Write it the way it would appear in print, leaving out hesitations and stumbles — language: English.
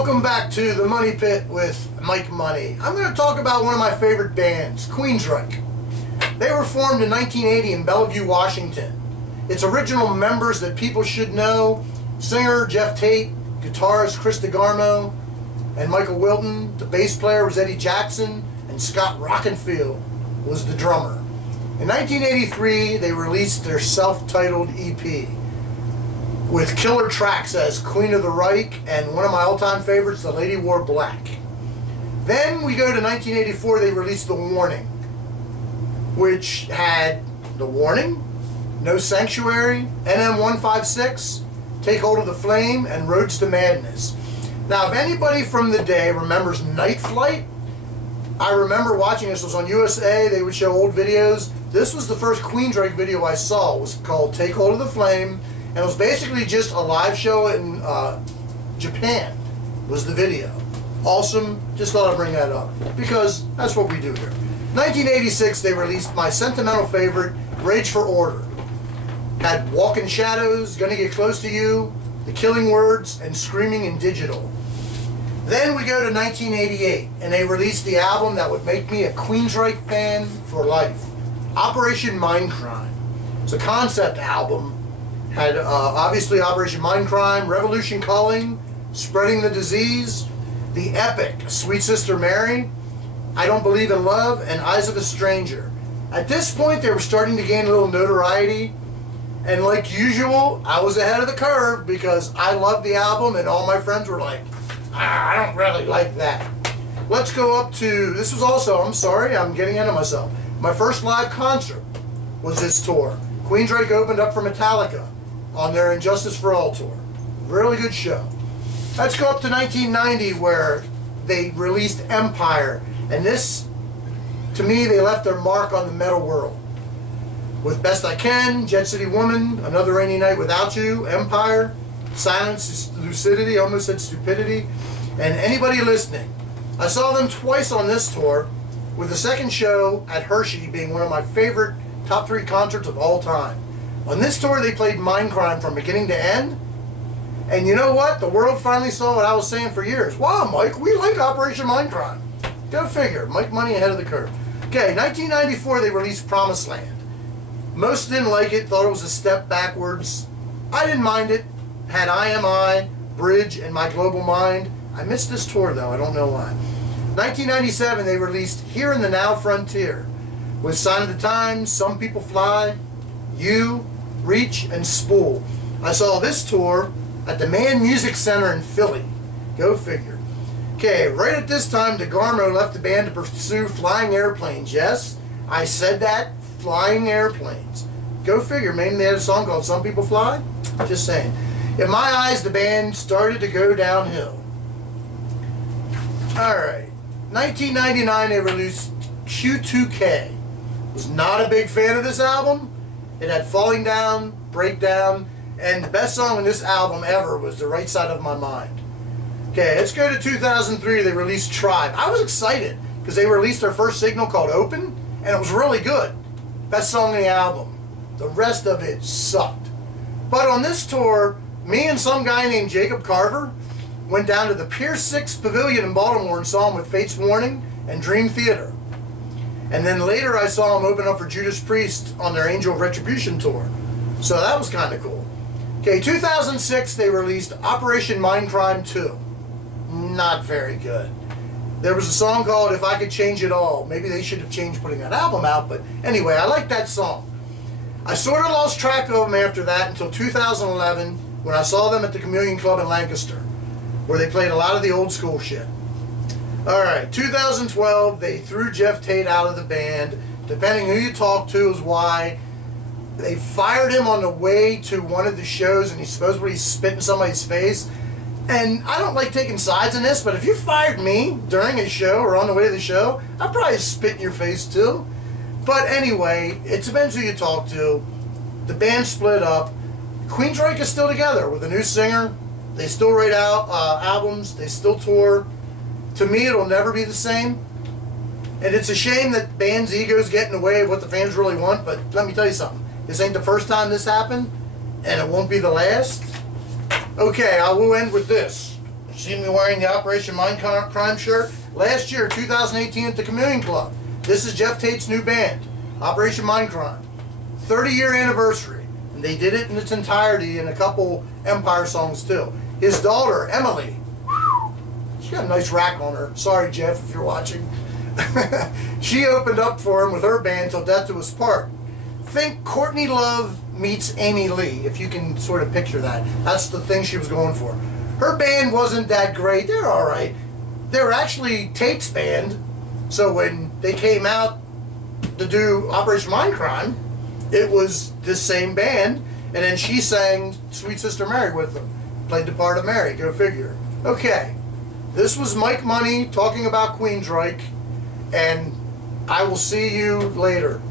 Welcome back to the Money Pit with Mike Money. I'm going to talk about one of my favorite bands, Queensryche. They were formed in 1980 in Bellevue, Washington. Its original members that people should know: singer Jeff Tate, guitarist Chris DeGarmo, and Michael Wilton. The bass player was Eddie Jackson, and Scott Rockenfield was the drummer. In 1983, they released their self-titled EP with killer tracks as Queen of the Reich and one of my all-time favorites, The Lady Wore Black. Then we go to 1984, they released The Warning, which had The Warning, No Sanctuary, NM156, Take Hold of the Flame, and Roads to Madness. Now, if anybody from the day remembers Night Flight, I remember watching this. It was on USA. They would show old videos. This was the first Queensryche video I saw. It was called Take Hold of the Flame, and it was basically just a live show in Japan was the video. Awesome. Just thought I'd bring that up because that's what we do here. 1986, they released my sentimental favorite, Rage for Order. Had Walk in Shadows, Gonna Get Close to You, The Killing Words, and Screaming in Digital. Then we go to 1988, and they released the album that would make me a Queensryche fan for life, Operation Mindcrime. It's a concept album. Had obviously Operation Mindcrime, Revolution Calling, Spreading the Disease, the epic Sweet Sister Mary, I Don't Believe in Love, and Eyes of a Stranger. At this point, they were starting to gain a little notoriety, and like usual, I was ahead of the curve because I loved the album, and all my friends were like, I don't really like that. Let's go up to, this was also, I'm sorry, I'm getting ahead of myself. My first live concert was this tour. Queensryche opened up for Metallica on their Injustice for All tour. Really good show. Let's go up to 1990 where they released Empire. And this, to me, they left their mark on the metal world. With Best I Can, Jet City Woman, Another Rainy Night Without You, Empire, Silence, Lucidity, almost said Stupidity, and anybody listening. I saw them twice on this tour, with the second show at Hershey being one of my favorite top 3 concerts of all time. On this tour, they played Mindcrime from beginning to end, and you know what? The world finally saw what I was saying for years. Wow, Mike, we like Operation Mindcrime. Go figure. Mike Money ahead of the curve. Okay, 1994, they released Promised Land. Most didn't like it, thought it was a step backwards. I didn't mind it. Had IMI, Bridge, and My Global Mind. I missed this tour though, I don't know why. 1997, they released Here in the Now Frontier with Sign of the Times, Some People Fly, You, Reach, and Spool. I saw this tour at the Mann Music Center in Philly. Go figure. Okay, right at this time, DeGarmo left the band to pursue flying airplanes. Yes, I said that, flying airplanes. Go figure, maybe they had a song called Some People Fly? Just saying. In my eyes, the band started to go downhill. Alright, 1999 they released Q2K. Was not a big fan of this album. It had Falling Down, Breakdown, and the best song on this album ever was The Right Side of My Mind. Okay, let's go to 2003. They released Tribe. I was excited because they released their first single called Open, and it was really good. Best song on the album. The rest of it sucked. But on this tour, me and some guy named Jacob Carver went down to the Pier 6 Pavilion in Baltimore and saw him with Fates Warning and Dream Theater. And then later I saw him open up for Judas Priest on their Angel of Retribution tour. So that was kind of cool. Okay, 2006 they released Operation Mindcrime 2. Not very good. There was a song called If I Could Change It All. Maybe they should have changed putting that album out, but anyway, I like that song. I sort of lost track of them after that until 2011 when I saw them at the Chameleon Club in Lancaster, where they played a lot of the old school shit. Alright, 2012, they threw Jeff Tate out of the band. Depending who you talk to is why. They fired him on the way to one of the shows, and he supposedly spit in somebody's face. And I don't like taking sides in this, but if you fired me during a show or on the way to the show, I'd probably spit in your face too. But anyway, it depends who you talk to. The band split up. Queensryche is still together with a new singer. They still write out albums. They still tour. To me, it'll never be the same. And it's a shame that bands' egos get in the way of what the fans really want, but let me tell you something. This ain't the first time this happened, and it won't be the last. Okay, I will end with this. See me wearing the Operation Mindcrime shirt? Last year, 2018 at the Chameleon Club. This is Jeff Tate's new band, Operation Mindcrime. 30-year anniversary. And they did it in its entirety in a couple Empire songs too. His daughter, Emily, she got a nice rack on her. Sorry, Jeff, if you're watching. She opened up for him with her band Till Death Do Us Part. Think Courtney Love meets Amy Lee, if you can sort of picture that. That's the thing she was going for. Her band wasn't that great. They're all right. They were actually Tate's band. So when they came out to do Operation Mindcrime, it was this same band. And then she sang Sweet Sister Mary with them. Played the part of Mary. Go figure. Okay. This was Mike Money talking about Queensryche. And I will see you later.